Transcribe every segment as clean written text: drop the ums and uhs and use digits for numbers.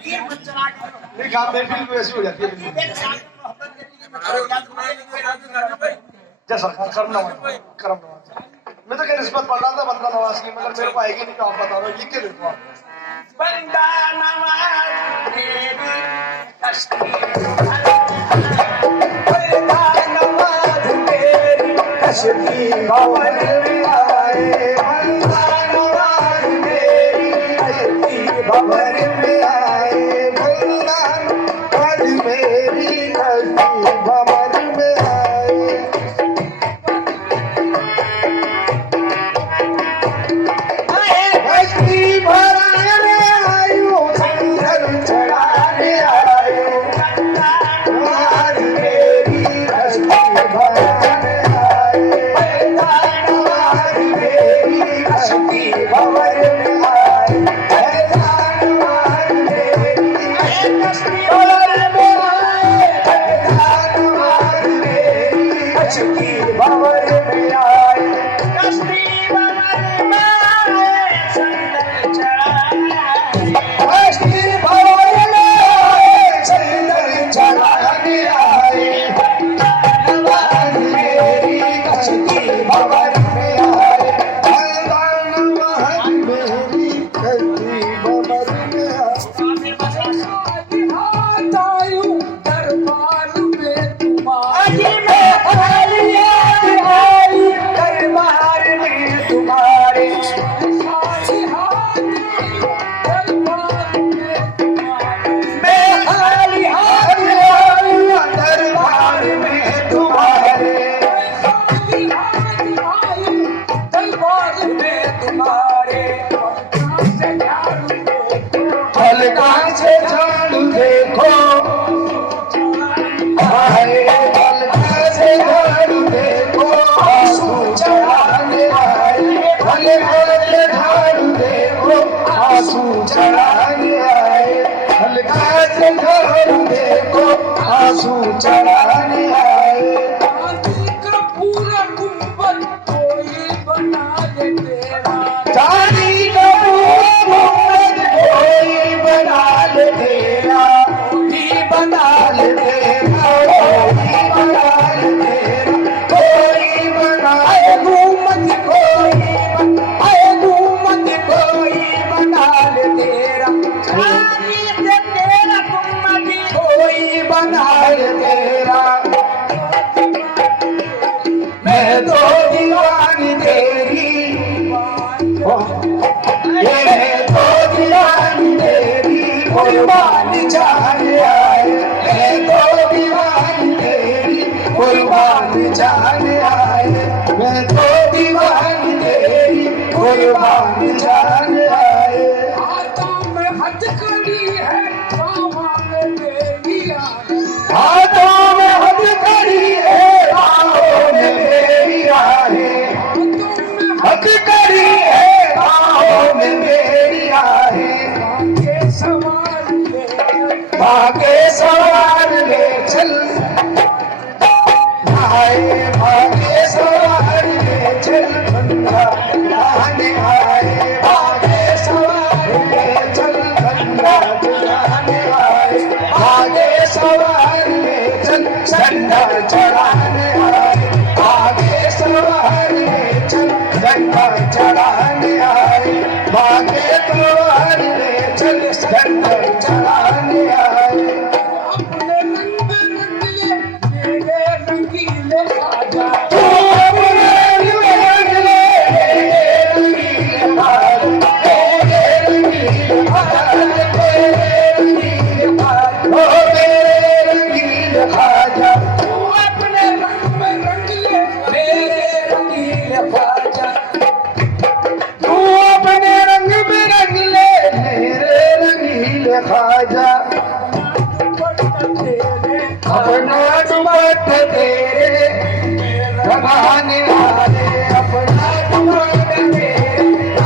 नहीं काम में भी वैसी हो जाती है जैसा कर्म नवाज मैं तो क्या निस्बत पढ़ रहा था बंदा नवाज की मगर मेरे को आएगी नहीं आप बता रहा हूँ लिख के देखो आप बंदा नवाज तेरी कश्ती भवन में आए बंदा नवाज मेरी कश्ती भवन में आए बंदा नवाज मेरी कश्ती भवन में आए कश्ती भराने आयो संगल चढ़ाने आयो बंदा नवाज मेरी कश्ती भराने चढ़ाने आए हल्का से घर देखो आंसू चढ़ाने आए पूरा गुंबद कोई बना दे तेरा चांदी का पूरा गुंबद कोई बना दे तेरा कोई बना ले तेरा कोई बना ले तेरा कोई बना गुंबद कोई गुंबद कोई बना ले तेरा कोई बना ले तेरा मैं तो दीवानी तेरी मैं तो दीवानी तेरी कुर्बानी चाहने आए मैं तो दीवानी तेरी कुर्बानी चाहने आए मैं तो दीवानी तेरी कुर्बानी चाहने आए हाथों में हथकड़ी है बाबा में मेरी हाथों में हथकड़ी है बाहों में मेरी आहे हथकड़ी है बाहों में मेरी आहे भागे सवार ले चल भागे सवार ले चल बंदा चढ़ाने आए भागे सवार ले चल बंदा चढ़ाने आए भागे सवार ले चल झंडा चढ़ाने आए भागे सवार ले चल झंडा चढ़ाने आए भागे सवार ले चल झंडा चढ़ाने आए अपने रंग रंगीले मेरे रंगीले राजा खाजा अपना दुपट तेरे रंगाने आए अपना दुपट तेरे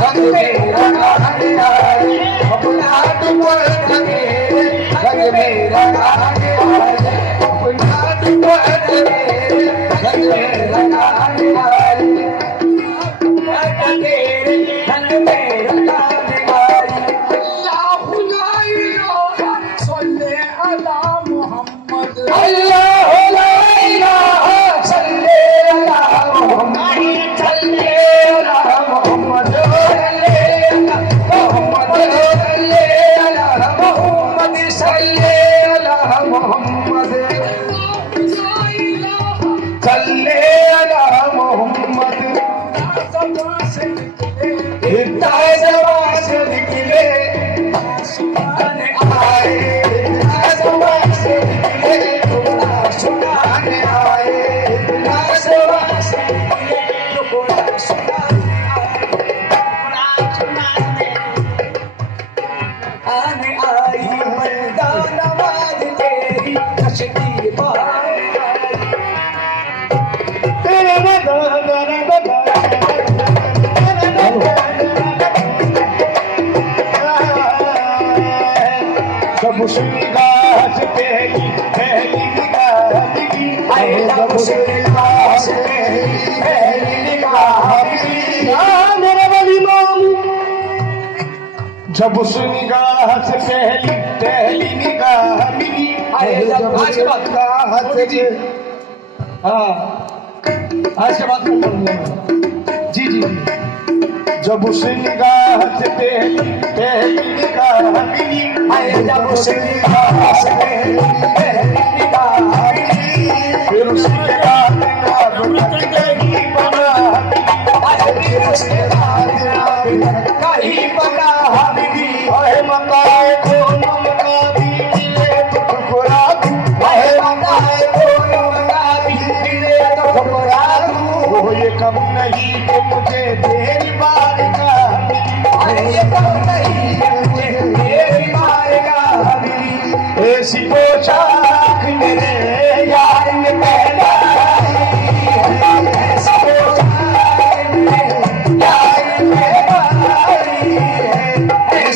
रंग में रंगाने आए अपना दुपट तेरे रंग में रंगाने आए अपना दुपट तेरे रंग में रंगाने आए तेरे रंग में रंगाने आए की बहार जब उस निगाह से पहली पहली निगाह मिली, जब उस निगाह से पहली निगाह मिली, मेरे वली मामू, जब उस निगाह से पहली पहली निगाह मिली, जब उस निगाह से, हाँ आज के बाद जी जी जी, जब उस निगाह से पहली पहली निगाह मिली, जब उस निगाह से पहली निगाह मिली, फिर उसके बाद अब तक नहीं बना मिली, फिर उसके बाद कहीं बना मिली, ओए मकाए को ममता भी मिले तो ठुकरा दूं, ओए मकाए को ममता भी मिले तो ठुकरा दूं, वो ये कम नहीं कि मुझे तेरी बात का मिली, ये कम नहीं कि मुझे तेरी बात का मिली, ऐसी पोछा